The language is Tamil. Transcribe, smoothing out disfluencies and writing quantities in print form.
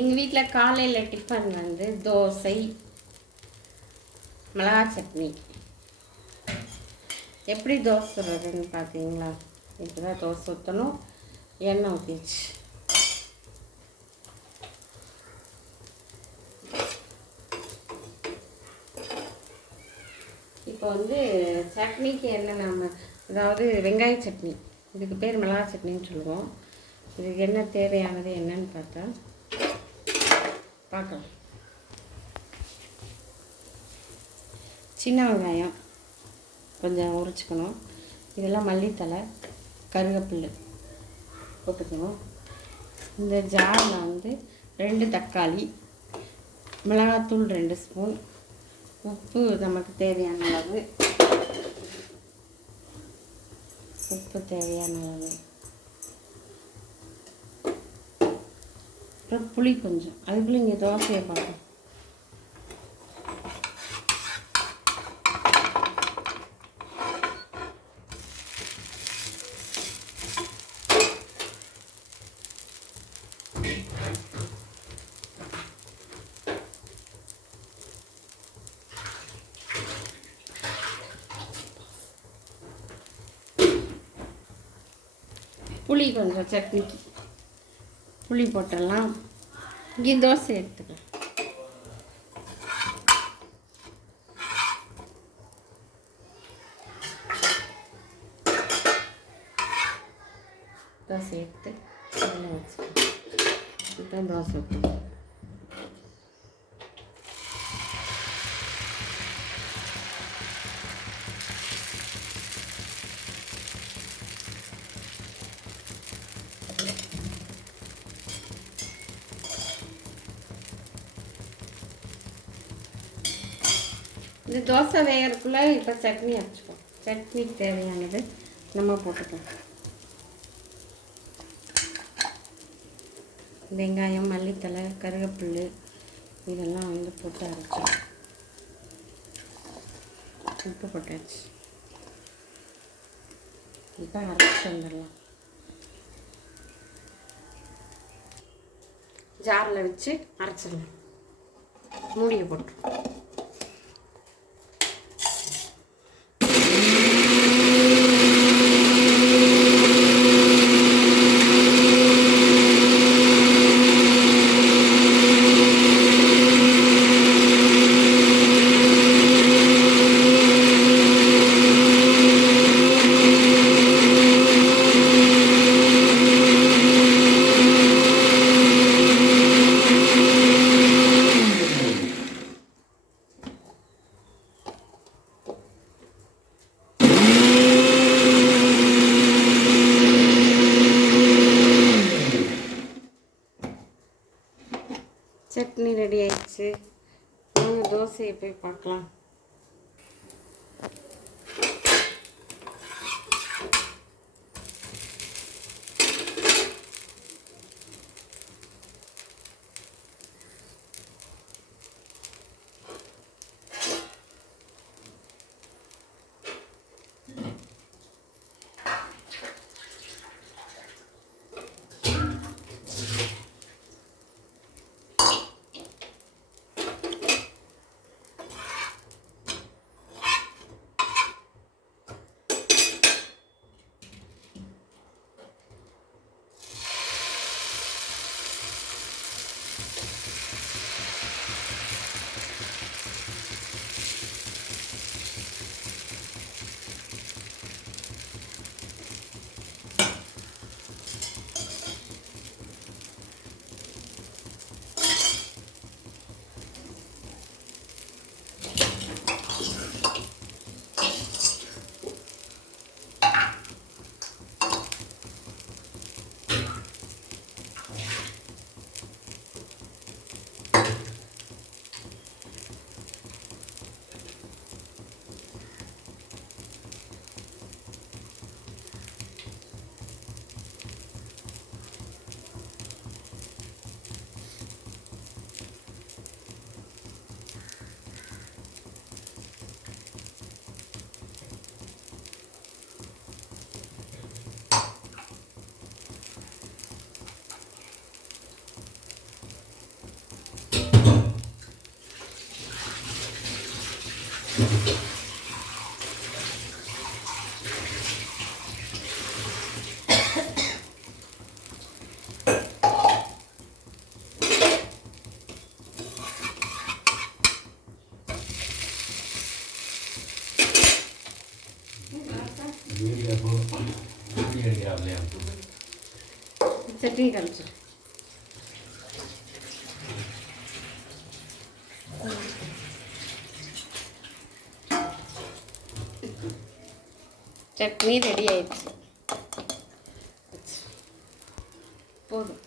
எங்கள் வீட்டில் காலையில் டிஃபன் வந்து தோசை, மிளகா சட்னி. எப்படி தோசை சுடுறதுன்னு பார்த்தீங்களா? இப்போ தான் தோசை ஊற்றணும், எண்ணெய் ஊற்றிச்சு. இப்போ வந்து சட்னிக்கு என்ன அதாவது வெங்காய சட்னி, இதுக்கு பேர் மிளகா சட்னின்னு சொல்லுவோம். இதுக்கு என்ன தேவையானது என்னன்னு பார்க்கலாம். சின்ன வெங்காயம் கொஞ்சம் உரிச்சுக்கணும். இதெல்லாம் மல்லித்தலை, கருவேப்பிலை போட்டுக்கணும். இந்த ஜாரில் வந்து 2 தக்காளி, மிளகாத்தூள் 2 ஸ்பூன், உப்பு நமக்கு தேவையான அளவு, அப்புறம் புளி கொஞ்சம். அதுக்குள்ளே இங்கே தோசையை பார்க்கணும். புளி கொஞ்சம் சட்னிக்கு புளி போட்டுடலாம். இங்கே தோசை எடுத்துக்கலாம். தோசை எடுத்து அதில் வச்சுக்கலாம். இப்போ தோசை ஊற்றணும். இந்த தோசை வேகிறதுக்குள்ளே இப்போ சட்னி அரைச்சிப்போம். சட்னிக்கு தேவையானது நம்ம போட்டுக்கலாம். வெங்காயம், மல்லித்தலை, கருவேப்பிலை இதெல்லாம் வந்து போட்டு அரைச்சோம். உப்பு போட்டாச்சு. இப்போ அரைச்சி வந்துடலாம். ஜாரில் வச்சு அரைச்சிடலாம். மூடியை போட்டு சட்னி ரெடி ஆயிடுச்சு. நாங்கள் தோசையை போய் பார்க்கலாம். சட்னி காமிச்சு சட்னி ரெடி ஆயிடுச்சு போதும்.